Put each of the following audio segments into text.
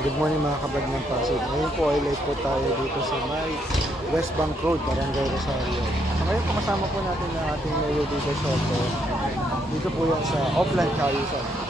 Good morning mga kabag ng Pasig. Ngayon po ay live po tayo dito sa may West Bank Road, Barangay Rosario. So ngayon po kasama po natin ang ating mayor dito Soto. Dito po yan sa offline Kayusan.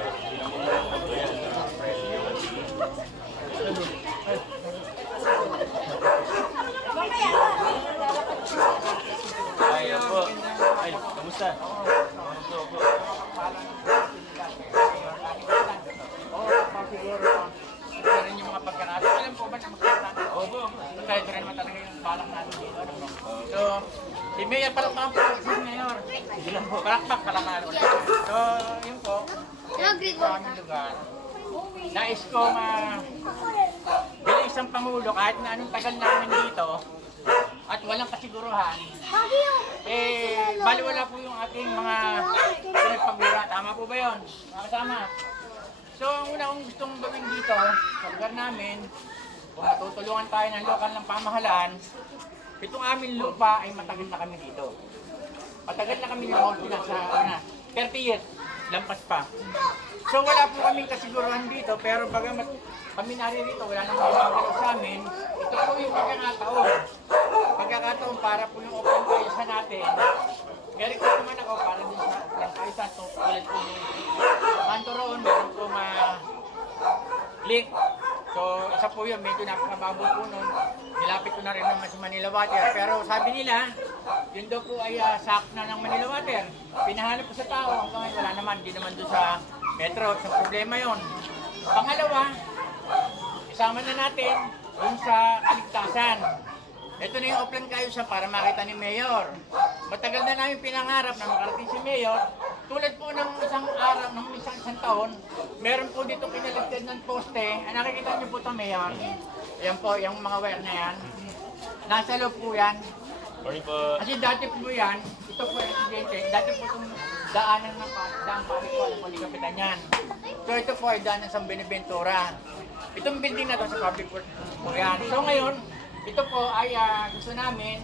Rin yung mga pagkakato. Alam po ba na magkakita? Opo. Kahit rin naman talaga yung balak natin dito. ano po. So, si Mayor palakpak po. Si Mayor. Sige lang po. Palakpak, palakpak ulit. So, yun po. Nag-greet Sa aming lugar. Nais ko ma... Bilang isang Pangulo, kahit na anong tagal namin dito, at walang kasiguruhan, eh, baliwala po yung ating mga pinagpagura. Tama po ba yun? Mga kasama. So, ang una kong gustong gawin dito, sa lugar namin, kung matutulungan tayo ng lokal ng pamahalaan, itong aming lupa ay matagal na kami dito. Matagal na kami na sa ano, 30 years, lampas pa. So wala po kaming kasiguruhan dito, pero bagamat kami naririto, wala nang gumagalaw sa amin, ito po yung pagkakataon. Pagkakataon para po yung open kaysa natin. Gary ko naman ako para din sa open kaysa. So ulit po kanto roon, meron po ma link. So isa po yun, medyo napakabago po nun. Nilapit ko na rin naman si Manila Water. Pero sabi nila, yun daw po ay uh, sak na ng Manila Water. Pinahanap ko sa tao, hanggang ngayon wala naman, di naman doon sa metro. Sa problema yon. Pangalawa, isama na natin dun sa kaligtasan. Ito na yung offline kayo sa para makita ni Mayor. Matagal na namin pinangarap na makarating si Mayor. Tulad po ng isang araw, ng isang, isang taon, meron po dito kinaligtad ng poste. Ah, nakikita niyo po ito, Mayor. Yan po, yung mga wire na yan. Nasa loob po yan. Morning po. Kasi dati po yan, ito po yung aksidente, dati po itong daanan ng daan pa po alam po ni Kapitan yan. So ito po ay daanan sa Beneventura. Itong building na to sa public works po yan. So ngayon, ito po ay ah, gusto namin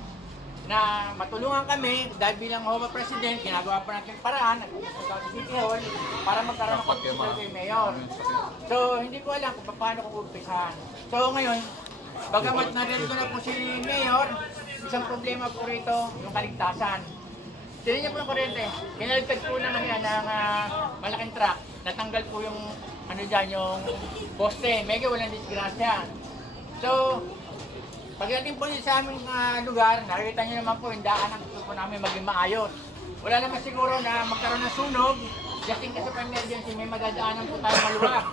na matulungan kami dahil bilang Homa President, ginagawa po natin paraan, nagpupunta sa City Hall para magkaroon ng consultation kay Mayor. So hindi ko alam kung paano ko umpisahan. So ngayon, bagamat narito na po si Mayor, isang problema po rito, yung kaligtasan. Tignan niyo po yung kuryente. Kinaligtad po ano yan, ng ah, malaking truck. Natanggal po yung ano dyan, yung poste. Mega walang disgrasya. So, pagdating po sa aming ah, lugar, nakikita niyo naman po yung daan ang gusto po namin maging maayos. Wala naman siguro na magkaroon ng sunog. Just in case of emergency, may madadaanan po tayo maluwag.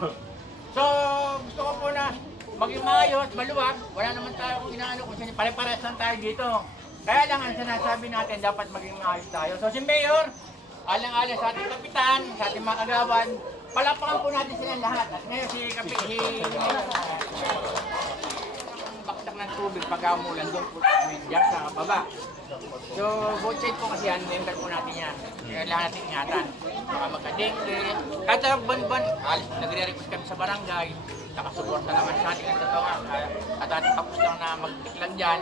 So, gusto ko po na maging maayos, maluwag. Wala naman tayo kung inaano kung sino. Pare-pares lang tayo dito. Kaya lang ang sinasabi natin, dapat maging maayos tayo. So, si Mayor, alang-alang sa ating kapitan, sa ating mga agawan, palapakan po natin silang lahat. At ngayon, si Kapit, baksak ng tubig pag umulan doon po dyan sa baba. So, both side po kasi yan, member po natin yan. Kailangan natin ingatan. Baka magka-dengue. Kahit sa ban-ban, alis, nagre-request kami sa barangay. Nakasuporta naman sa ating ang. At ating tapos lang na magtiklan dyan.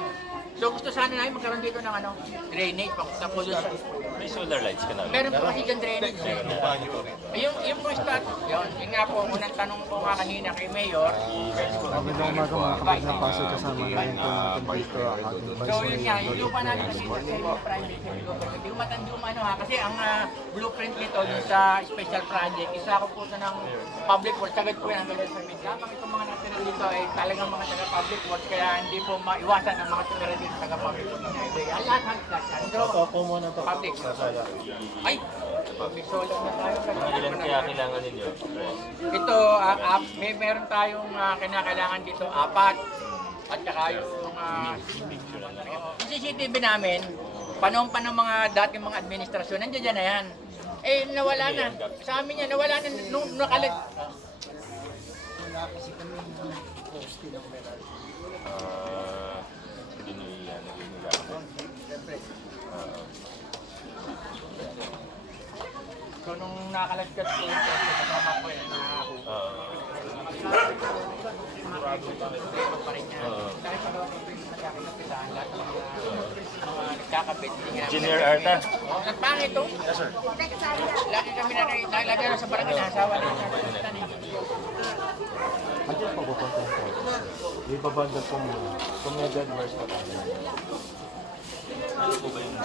So, gusto sana namin magkaroon dito ng ano, drainage. Doon sa May solar lights ka na. Meron po kasi dyan drainage. Yung, yung po start, yun, yun nga po, unang tanong po nga kanina kay Mayor, Magandang umaga mga kabag ng Pasig kasama ngayon po natin dito ang ating So yun nga, yung lupa natin kasi sa yung private yung. Hindi ko matandaan ano ha, kasi ang ah, blueprint nito yung sa special project, isa ko po ito ng public works, sagad po yan ang ganyan sa amin. Kapag itong mga natira dito ay talagang mga taga public works, kaya hindi po maiwasan ang mga tumira dito taga public works. Ang lahat halos lahat yan. So, po muna to. public. Ay, May solar na. Mga ilan kaya kailangan ninyo? Ito, ah, ah, may meron tayong ah, kinakailangan dito, apat. At saka yung uh, yung CCTV namin, panahon pa ng mga dating mga administrasyon, nandiyan dyan na yan. Eh, nawala na. Sa amin yan, nawala na. Nung nakalag... Ah, nakalagkat ko ito, kasama ko yan, nakakuha. Ah, pa rin yan. Dahil pag ako nagkakapitan, lahat ng mga nagkakapit, Engineer Arta. Oh, nagpangit to. Yes, sir. Lagi kami na nalagay na sa barangay na asawa na sa Andiyan pa yung code. Di ba po? Kung may dead verse pa tayo. Ano po ba yung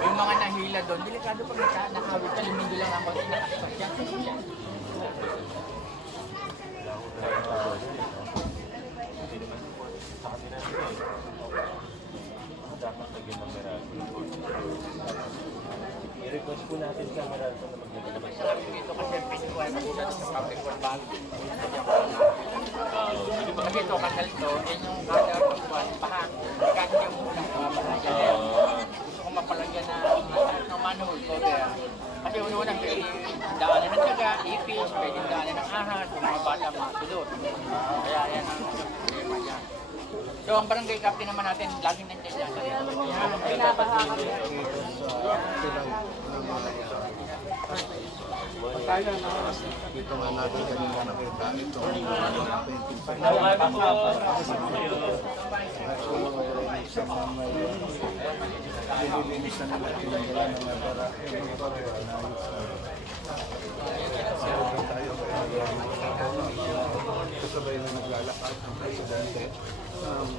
Yung mga nahila doon, delikado pag naka, nakawit ka, lumindo lang ang konti nakaspas yan. dapat lagyan ng Meralco? I-request po natin sa Meralco na maglagay naman sa Dito kasi na sila sa public work bag. Kasi ito, kasal to, yan yung kada pagkuhan, paha. Kahit yung muna, mapalagyan. Manhole cover. Kasi una-una, pwede daanan ng taga, ipis, pwede daanan ng ahas, yung mga bata matulot. Kaya yan ang problema dyan. So, ang barangay captain naman natin, laging nandiyan yan. Yan, pinabaha kami. Dito nga natin kanina nakita ito. Sa mga nililinis na nila yung wala na nabara. Yung mga para naayos na. Sobrang tayo kaya kasabay na naglalakad ang presidente. Um,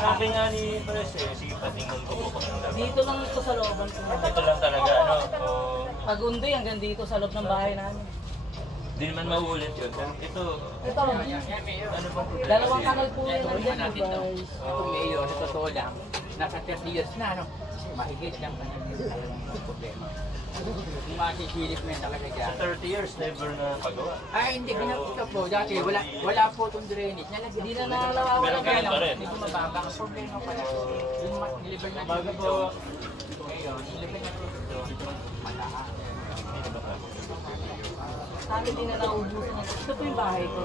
Sabi nga ni Pres eh, sige patingin ko po ng laban. Dito lang ito sa looban ko. Ito lang talaga, ano, oh, Pagundoy hanggang dito sa loob ng bahay namin. di naman mauulit yun. Pero ito, Ito, ano bang problema? dalawang kanal po Ito nandiyan, natin to. guys. Ito mayor, sa totoo lang, nasa 30 years na, ano? Mahigit lang pa natin talagang problema. Kung masisilip mo yan talaga dyan. Sa 30 years, never na pagawa. Ay, hindi, ginagawa po. Dati, wala, wala po itong drainage. Nalagyan Hindi na nalawawala Pero ganun pa rin. Medyo mababa. Ang problema pala, yung ma- niliban na dito. po, Ngayon, niliban na dito. Malakas. Sa amin din na naubusan. Ito po yung bahay ko.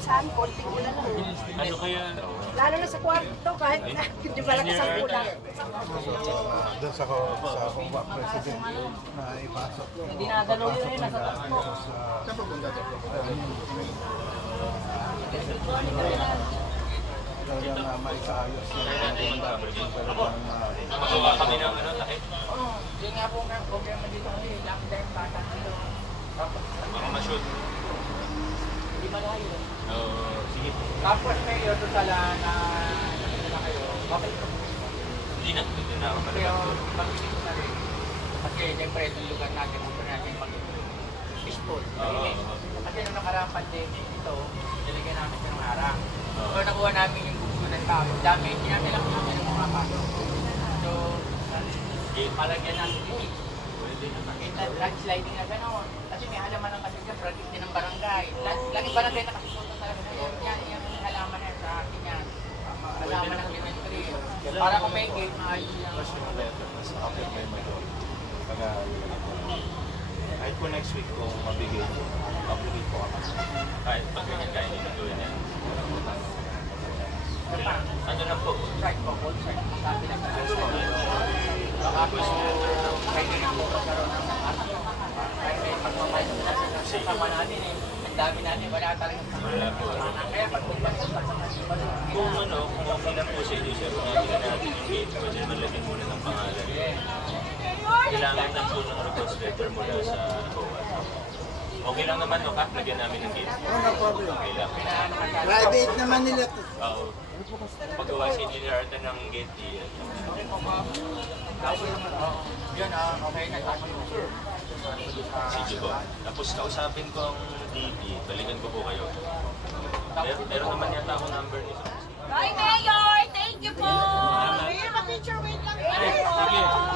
Saan? Konting ulan lang. ano kaya, Lalo na sa kwarto, kahit na hindi malakas ang ulan. doon sa, sa kumba president na ipasok. Hindi nadalaw yun eh, nasa takbo. Talagang uh, maikaayos yung mga dapat yung talagang uh, magawa kami ng ano, takip? Oo, yun nga po ang problema dito kasi lang dahil bata dito. Baka ma-shoot. Hindi malayo. Oo, sige po. Tapos mayor, doon sala na ano na kayo, bakit Hindi na, hindi na ako Pero malabas. pag-isip na rin. Kasi siyempre itong lugar natin, gusto natin mag peaceful. Malinis. Kasi nung nakaraang pandemic ito, nilagyan namin siya ng harang. So nakuha namin yung gusto ng tao. Dami, ginamit lang namin ng mga paso. So, palagyan namin yung landsliding na gano'n. Kasi may halaman ng kasi dyan, project din ng barangay. Laging barangay nakasusunod talaga na yan. Yan, yan yung halaman na yan sa akin yan. Halaman ng elementary. Para kung may gate, maayos yan. Mas yung letter, may mag Pag kahit po next week kung mabigay po, update po kami. Kahit pag ganyan kaya nyo gawin yan. Ano na po? Side po, both side. Sabi lang sa Baka po, pwede na po magkaroon ng ano. Kahit may pagmamahal na sa kasama natin eh. Dami natin, wala talagang Wala po. Kaya pag Kung ano, kung okay lang po sa inyo, sir, kung hindi na natin yung gate, pwede naman lagyan muna ng pangalan. Kailangan lang po ng request letter mula sa COA. Okay lang naman, no, Kap? Lagyan namin ng gate. Oh, no problem. Okay lang. Private naman nila to. Oo. Paggawa si Engineer Arthur ng gate, i- Yun, ah, okay na. Sige po. Tapos kausapin ko ang DP, balikan ko po kayo. Mer meron naman yata ako number nito. Bye, Mayor! Thank you po! Mayor, ma-picture, wait lang. Sige.